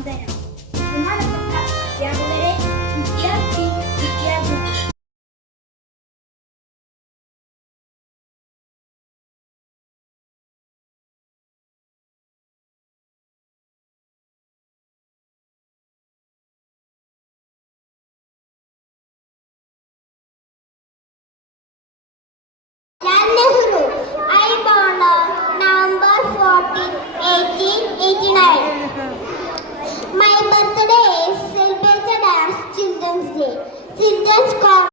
വന്ദനം. ബഹുമാനപ്പെട്ട അധ്യാപകരെ, വിദ്യാർത്ഥി Nehru. I born on November 14, 1889. My birthday is celebrated as Children's Day. Children's call